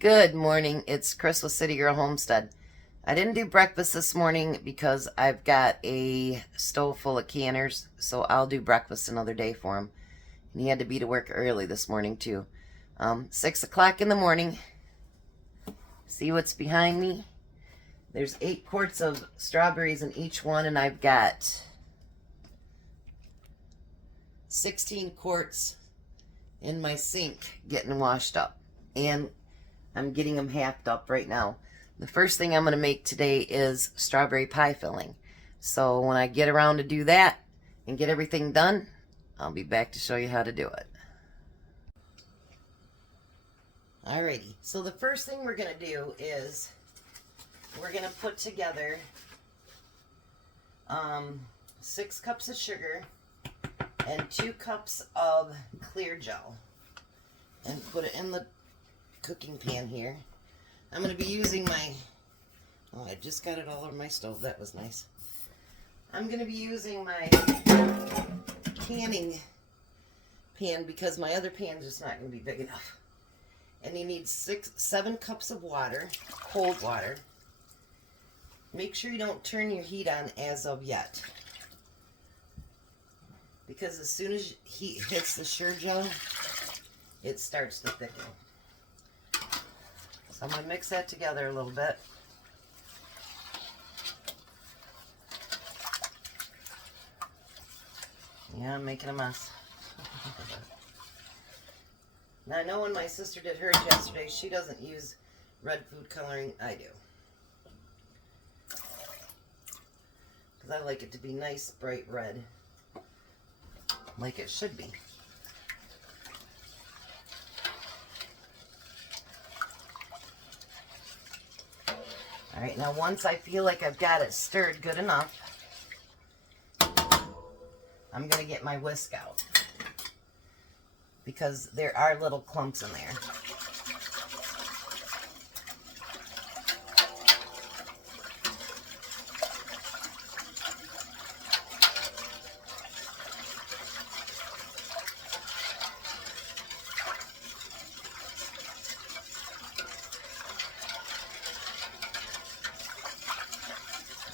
Good morning. It's Chris with City Girl Homestead. I didn't do breakfast this morning because I've got a stove full of canners, so I'll do breakfast another day for him. And he had to be to work early this morning too. 6 o'clock in the morning. See what's behind me? There's 8 quarts of strawberries in each one, and I've got 16 quarts in my sink getting washed up. And I'm getting them halved up right now. The first thing I'm going to make today is strawberry pie filling. So when I get around to do that and get everything done, I'll be back to show you how to do it. Alrighty, so the first thing we're going to do is we're going to put together 6 cups of sugar and 2 cups of clear gel and put it in the cooking pan here. I'm going to be using my, I just got it all over my stove. That was nice. I'm going to be using my canning pan because my other pan's just not going to be big enough. And you need 7 cups of water, cold water. Make sure you don't turn your heat on as of yet, because as soon as heat hits the sugar gel, it starts to thicken. So I'm going to mix that together a little bit. Yeah, I'm making a mess. Now I know when my sister did hers yesterday, she doesn't use red food coloring. I do. Because I like it to be nice, bright red. Like it should be. Alright, now once I feel like I've got it stirred good enough, I'm going to get my whisk out, because there are little clumps in there.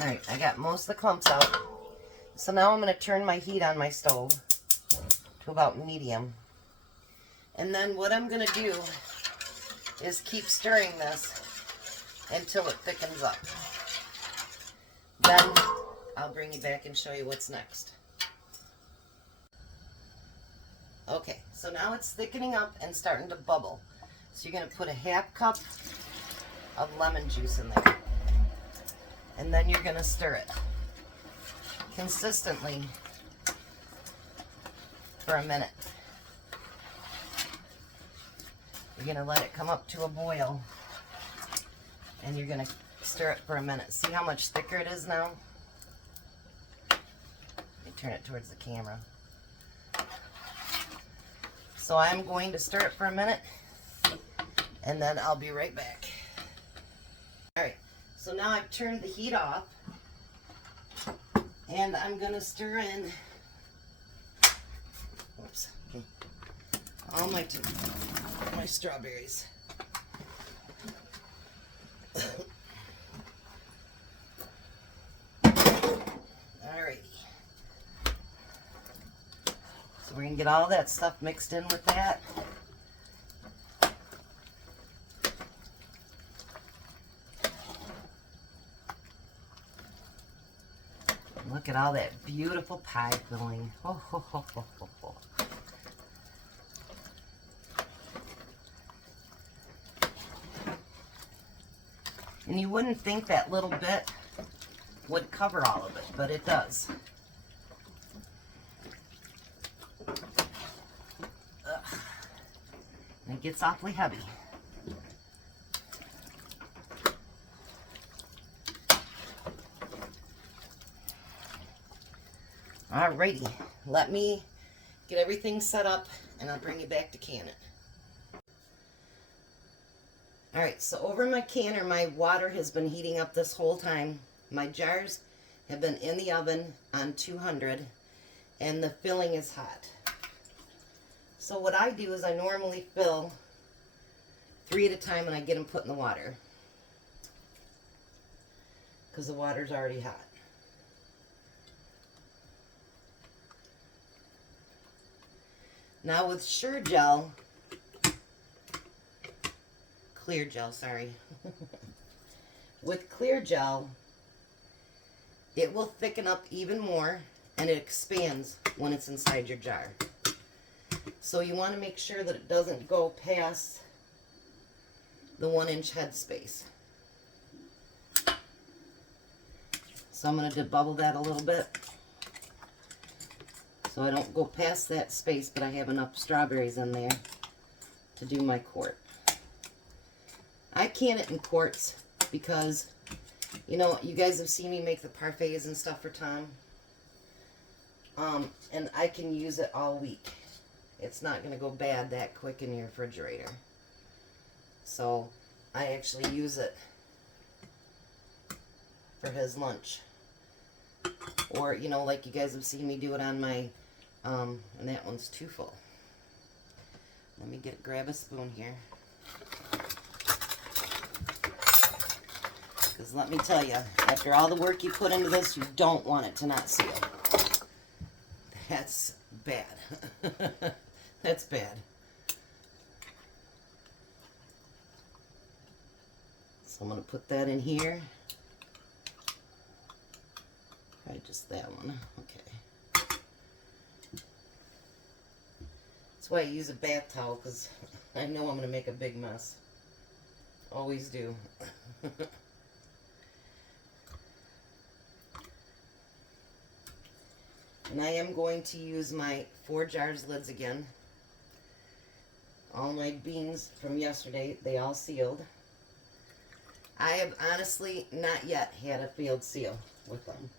Alright, I got most of the clumps out. So now I'm going to turn my heat on my stove to about medium. And then what I'm going to do is keep stirring this until it thickens up. Then I'll bring you back and show you what's next. Okay, so now it's thickening up and starting to bubble. So you're going to put a half cup of lemon juice in there. And then you're going to stir it consistently for a minute. You're going to let it come up to a boil, and you're going to stir it for a minute. See how much thicker it is now? Let me turn it towards the camera. So I'm going to stir it for a minute, and then I'll be right back. Alright, so now I've turned the heat off, and I'm going to stir in all my strawberries. Alrighty. So we're going to get all that stuff mixed in with that. Look at all that beautiful pie filling. Oh, ho, ho, ho, ho, ho. And you wouldn't think that little bit would cover all of it, but it does. Ugh. And it gets awfully heavy. Alrighty, let me get everything set up and I'll bring you back to can it. Alright, so over my canner, my water has been heating up this whole time. My jars have been in the oven on 200 and the filling is hot. So what I do is I normally fill 3 at a time, and I get them put in the water because the water's already hot. Now with Sure Gel, Clear Gel, sorry. With Clear Gel, it will thicken up even more, and it expands when it's inside your jar. So you want to make sure that it doesn't go past the 1-inch head space. So I'm going to debubble that a little bit, so I don't go past that space, but I have enough strawberries in there to do my quart. I can it in quarts because, you know, you guys have seen me make the parfaits and stuff for Tom. And I can use it all week. It's not going to go bad that quick in your refrigerator. So I actually use it for his lunch. Or, you know, like you guys have seen me do it on my, and that one's too full. Let me grab a spoon here. Because let me tell you, after all the work you put into this, you don't want it to not seal. That's bad. That's bad. So I'm going to put that in here. Probably just that one. Okay. That's why I use a bath towel, because I know I'm going to make a big mess. Always do. And I am going to use my 4 jars lids again. All my beans from yesterday, they all sealed. I have honestly not yet had a failed seal with them.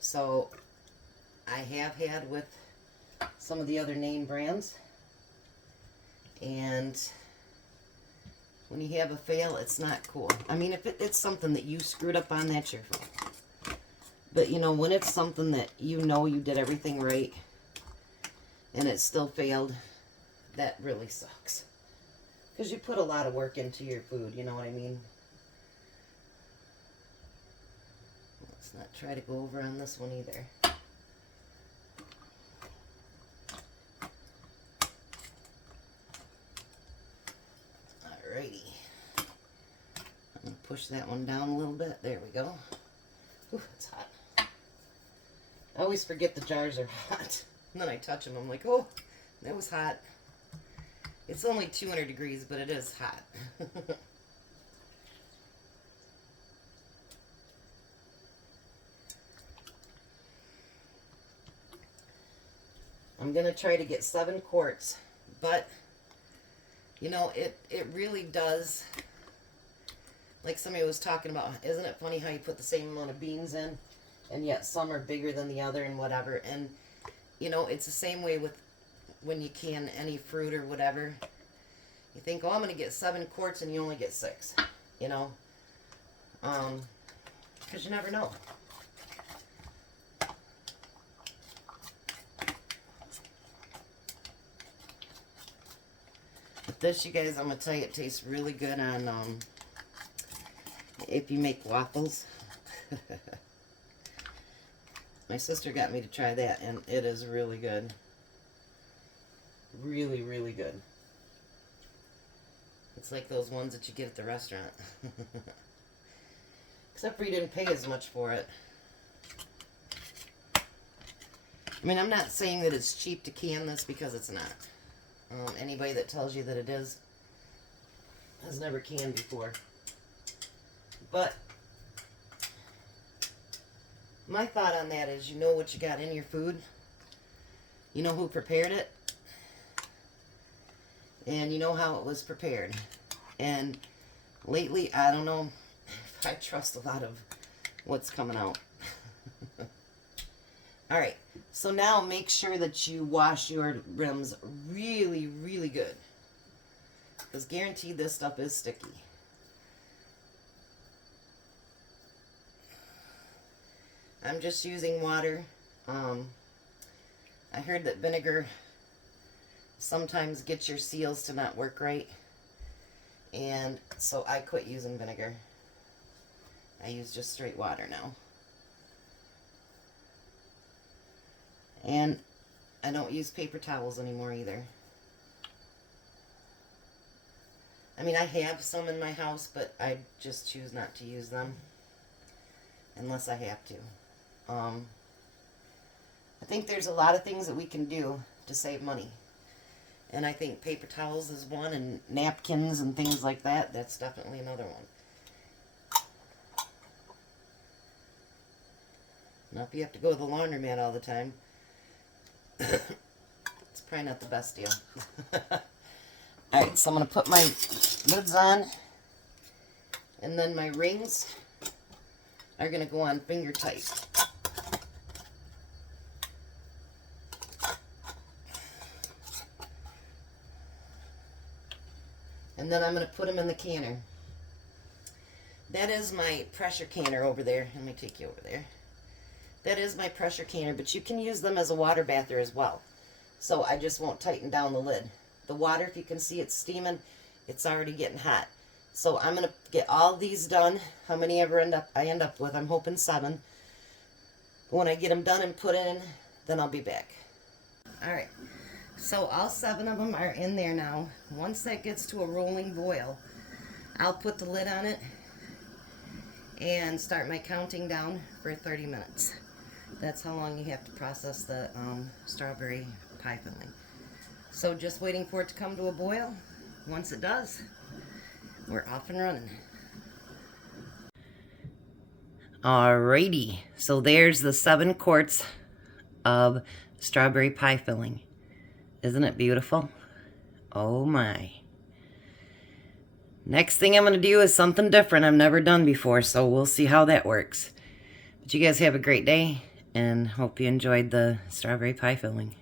So I have had with some of the other name brands. And when you have a fail, it's not cool. I mean, if it's something that you screwed up on, that's your fault. But, you know, when it's something that you know you did everything right and it still failed, that really sucks. Because you put a lot of work into your food, you know what I mean? Let's not try to go over on this one either. Alrighty. I'm going to push that one down a little bit. There we go. Ooh, it's hot. I always forget the jars are hot. And then I touch them, I'm like, oh, that was hot. It's only 200 degrees, but it is hot. I'm going to try to get 7 quarts, but, you know, it really does, like somebody was talking about, isn't it funny how you put the same amount of beans in, and yet some are bigger than the other and whatever. And, you know, it's the same way with when you can any fruit or whatever. You think, oh, I'm going to get 7 quarts, and you only get 6, you know. Because you never know. But this, you guys, I'm going to tell you, it tastes really good on, if you make waffles. My sister got me to try that, and it is really good. Really, really good. It's like those ones that you get at the restaurant. Except for you didn't pay as much for it. I mean, I'm not saying that it's cheap to can this, because it's not. Anybody that tells you that it is has never canned before. But my thought on that is, you know what you got in your food. You know who prepared it. And you know how it was prepared. And lately, I don't know if I trust a lot of what's coming out. Alright, so now make sure that you wash your rims really, really good. Because guaranteed this stuff is sticky. I'm just using water. I heard that vinegar sometimes gets your seals to not work right. And so I quit using vinegar. I use just straight water now. And I don't use paper towels anymore either. I mean, I have some in my house, but I just choose not to use them unless I have to. I think there's a lot of things that we can do to save money. And I think paper towels is one, and napkins and things like that, that's definitely another one. Now, if you have to go to the laundromat all the time, it's probably not the best deal. Alright, so I'm going to put my lids on, and then my rings are going to go on finger tight. And then I'm going to put them in the canner. That is my pressure canner over there. Let me take you over there. That is my pressure canner, but you can use them as a water bather as well. So I just won't tighten down the lid. The water, if you can see it's steaming, it's already getting hot. So I'm going to get all these done. How many ever I end up with? I'm hoping 7. When I get them done and put in, then I'll be back. Alright. So all 7 of them are in there now. Once that gets to a rolling boil, I'll put the lid on it and start my counting down for 30 minutes. That's how long you have to process the strawberry pie filling. So just waiting for it to come to a boil. Once it does, we're off and running. Alrighty, so there's the 7 quarts of strawberry pie filling. Isn't it beautiful? Oh my. Next thing I'm going to do is something different I've never done before, so we'll see how that works. But you guys have a great day, and hope you enjoyed the strawberry pie filling.